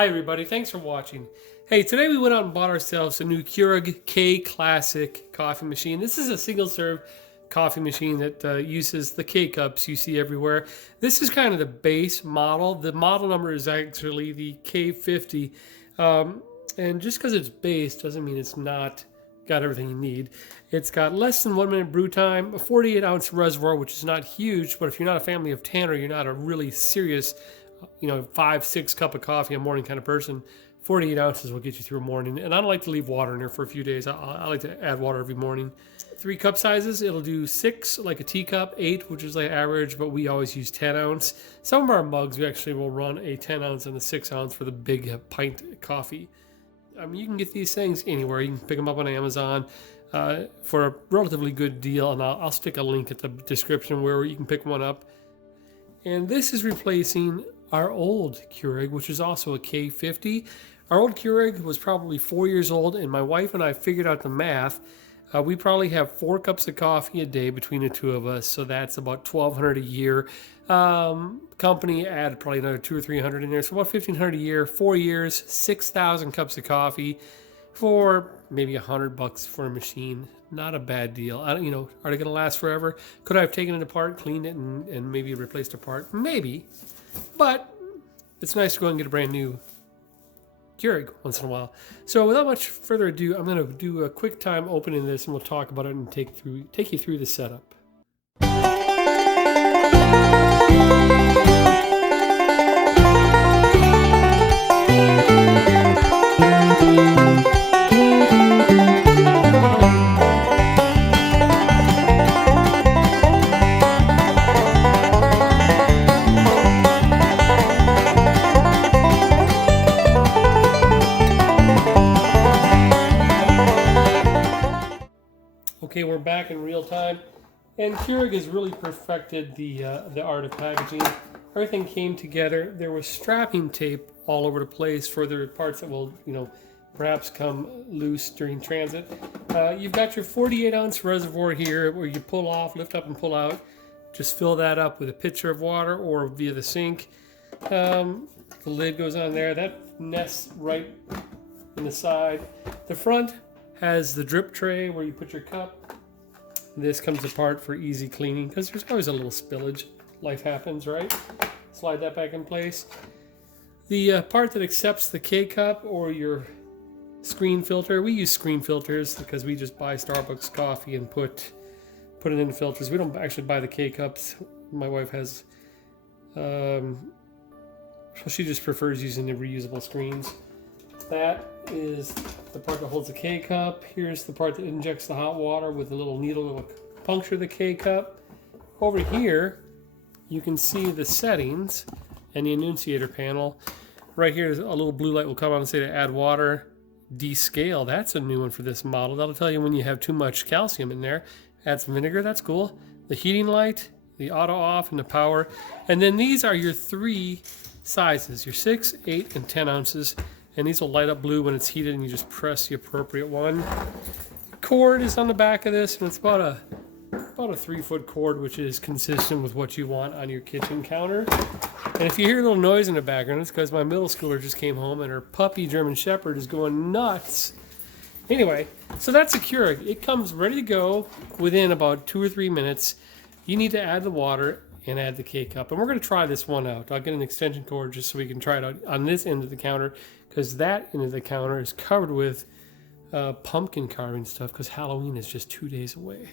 Hi everybody, thanks for watching. Hey, today we went out and bought ourselves a new Keurig K Classic coffee machine. This is a single serve coffee machine that uses the K cups you see everywhere. This is kind of the base model. The model number is actually the K-50. And just because it's base doesn't mean it's not got everything you need. It's got less than 1 minute brew time, a 48 ounce reservoir, which is not huge, but if you're not a family of 10 or you're not a really serious 5-6 cup of coffee a morning kind of person, 48 ounces will get you through a morning. And I don't like to leave water in there for a few days. I like to add water every morning. 3 cup sizes, it'll do 6 like a teacup, 8 which is like average, but we always use 10 ounce. Some of our mugs we actually will run a 10 ounce and a 6 ounce for the big pint coffee. I mean, you can get these things anywhere. You can pick them up on Amazon for a relatively good deal, and I'll stick a link at the description where you can pick one up. And this is replacing our old Keurig, which is also a K-50. Our old Keurig was probably 4 years old, and my wife and I figured out the math. We probably have 4 cups of coffee a day between the two of us, so that's about $1,200 a year. Company added probably another $200 or $300 in there, so about $1,500 a year. 4 years, 6,000 cups of coffee for maybe $100 for a machine. Not a bad deal. Are they going to last forever? Could I have taken it apart, cleaned it, and maybe replaced a part? Maybe. But it's nice to go and get a brand new Keurig once in a while. So without much further ado, I'm going to do a quick time opening this, and we'll talk about it and take you through the setup. Okay, we're back in real time, and Keurig has really perfected the art of packaging. Everything came together. There was strapping tape all over the place for the parts that will, perhaps come loose during transit. You've got your 48 ounce reservoir here where you pull off, lift up and pull out. Just fill that up with a pitcher of water or via the sink. The lid goes on there. That nests right in the side. The front has the drip tray where you put your cup. This comes apart for easy cleaning because there's always a little spillage. Life happens, right? Slide that back in place. The part that accepts the K-cup or your screen filter. We use screen filters because we just buy Starbucks coffee and put it in the filters. We don't actually buy the K-cups. My wife has, so she just prefers using the reusable screens. That is the part that holds the K-cup. Here's the part that injects the hot water with a little needle that will puncture the K-cup. Over here, you can see the settings and the annunciator panel. Right here, a little blue light will come on and say to add water, descale. That's a new one for this model. That'll tell you when you have too much calcium in there. Add some vinegar, that's cool. The heating light, the auto off, and the power. And then these are your 3 sizes, your 6, 8, and 10 ounces. And these will light up blue when it's heated, and you just press the appropriate one. The cord is on the back of this, and it's about a 3-foot cord, which is consistent with what you want on your kitchen counter. And if you hear a little noise in the background, it's because my middle schooler just came home, and her puppy German Shepherd is going nuts. Anyway, so that's a Keurig. It comes ready to go within about 2 or 3 minutes. You need to add the water and add the K-cup. And we're going to try this one out. I'll get an extension cord just so we can try it out on this end of the counter, because that end of the counter is covered with pumpkin carving stuff because Halloween is just 2 days away.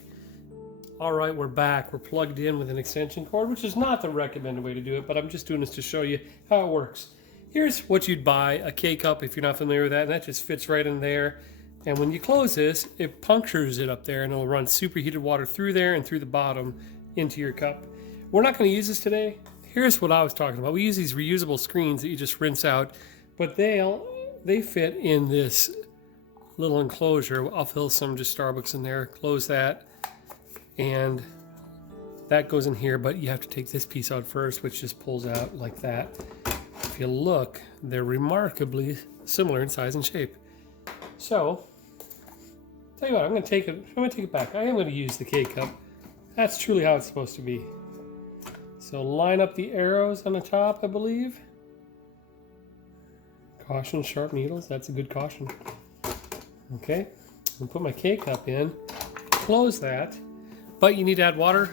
All right, we're back. We're plugged in with an extension cord, which is not the recommended way to do it, but I'm just doing this to show you how it works. Here's what you'd buy, a K-cup if you're not familiar with that, and that just fits right in there. And when you close this, it punctures it up there, and it'll run superheated water through there and through the bottom into your cup. We're not going to use this today. Here's what I was talking about. We use these reusable screens that you just rinse out, but they fit in this little enclosure. I'll fill some just Starbucks in there, close that, and that goes in here, but you have to take this piece out first, which just pulls out like that. If you look, they're remarkably similar in size and shape. So, tell you what, I'm going to take it back. I am going to use the K-cup. That's truly how it's supposed to be. So line up the arrows on the top, I believe. Caution, sharp needles. That's a good caution. Okay, I'll put my K-cup in, close that, but you need to add water.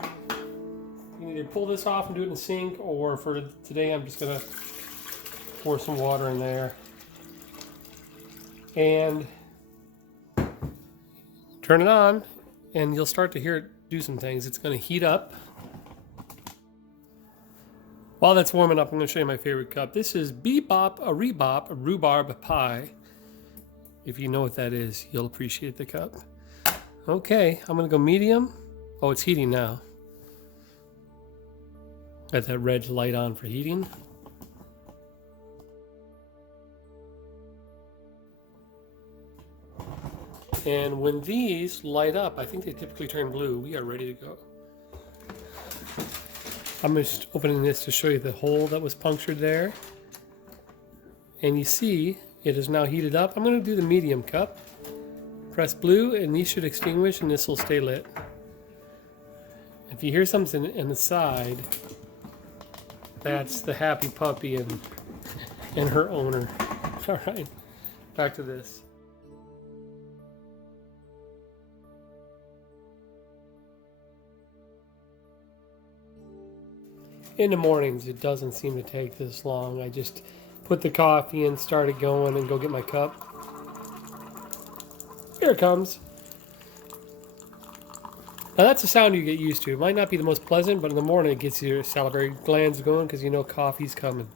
You can either pull this off and do it in the sink, or for today I'm just gonna pour some water in there and turn it on, and you'll start to hear it do some things. It's gonna heat up. While that's warming up, I'm gonna show you my favorite cup. This is Bebop a Rebop a Rhubarb Pie. If you know what that is, you'll appreciate the cup. Okay, I'm gonna go medium. Oh, it's heating now. Got that red light on for heating. And when these light up, I think they typically turn blue, we are ready to go. I'm just opening this to show you the hole that was punctured there. And you see, it is now heated up. I'm going to do the medium cup. Press blue, and these should extinguish, and this will stay lit. If you hear something in the side, that's the happy puppy and her owner. All right, back to this. In the mornings, it doesn't seem to take this long. I just put the coffee in, start it going, and go get my cup. Here it comes. Now that's a sound you get used to. It might not be the most pleasant, but in the morning it gets your salivary glands going because you know coffee's coming.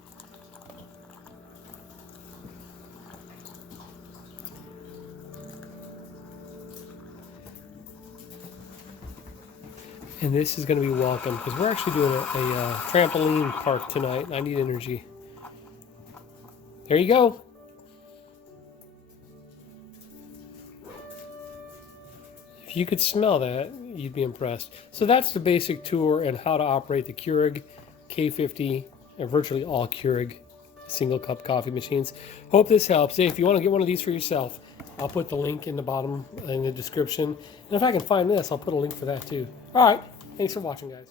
And this is going to be welcome because we're actually doing a trampoline park tonight. I need energy. There you go. If you could smell that, you'd be impressed. So that's the basic tour and how to operate the Keurig K-50 and virtually all Keurig single cup coffee machines. Hope this helps. Hey, if you want to get one of these for yourself, I'll put the link in the bottom in the description. And if I can find this, I'll put a link for that too. All right. Thanks for watching, guys.